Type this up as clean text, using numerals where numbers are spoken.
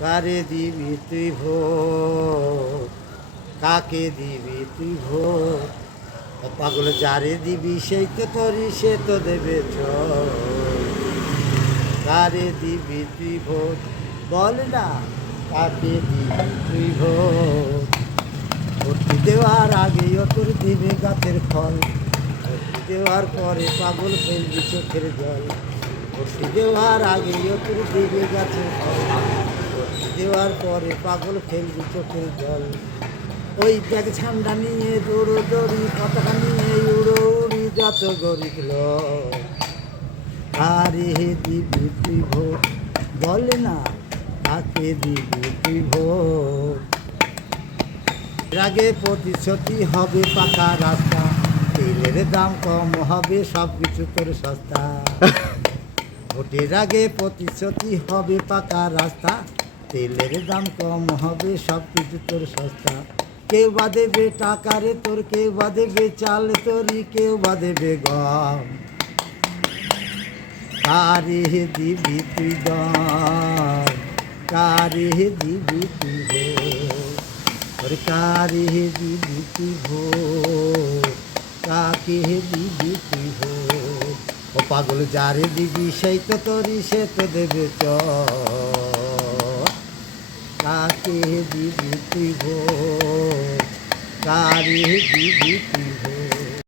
কারে দিবি তুই ভোট, কাকে দিবি তুই ভোট? পাগল যারে দিবি সেই তো তোরই, সে তো দেবে চোট। কারে দিবি তুই ভোট বল না, কাকে দিবি তুই ভোট? ভর্তি দেওয়ার আগেও তোর দিবে গাছের ফল, ভর্তি দেওয়ার পরে পাগল ফেলবি চোখের জল। ভর্তি দেওয়ার আগেও তোর দিবে গাছের ফল, ভর্তি দেওয়ার পরে পাগল ফেলবি চোখের জল। ওই ব্যাগ ঝান্ডা নিয়ে দৌড়ো দৌড়ি, পতাকা নিয়ে উড়ো উড়ি যত গরিব লোক। কারে দিবি তুই ভোট বল না, কাকে দিবি তুই ভোট? আগে প্রতিশ্রুতি হবে পাকা রাস্তা, তেলের দাম কম হবে সব কিছু তোর সস্তা। ভোটের আগে প্রতিশ্রুতি হবে পাকা রাস্তা, তেলের দাম কম হবে সব কিছু তোর সস্তা। কেউ বা দেবে টাকা রে তোর, কেউ বা দেবে চাল তোরই, কেউ বা দেবে গম। কারে দিবি তুই দম, কারে দিবি তুই ভোট? ওরে কারে দিবি তুই ভোট, কাকে দিবি তুই ভোট? ও পাগল যারে দিবি সেই তো তোরই, সে তো দেবে চোট। কাকে দিবি তুই ভোট, কারে দিবি তুই ভোট?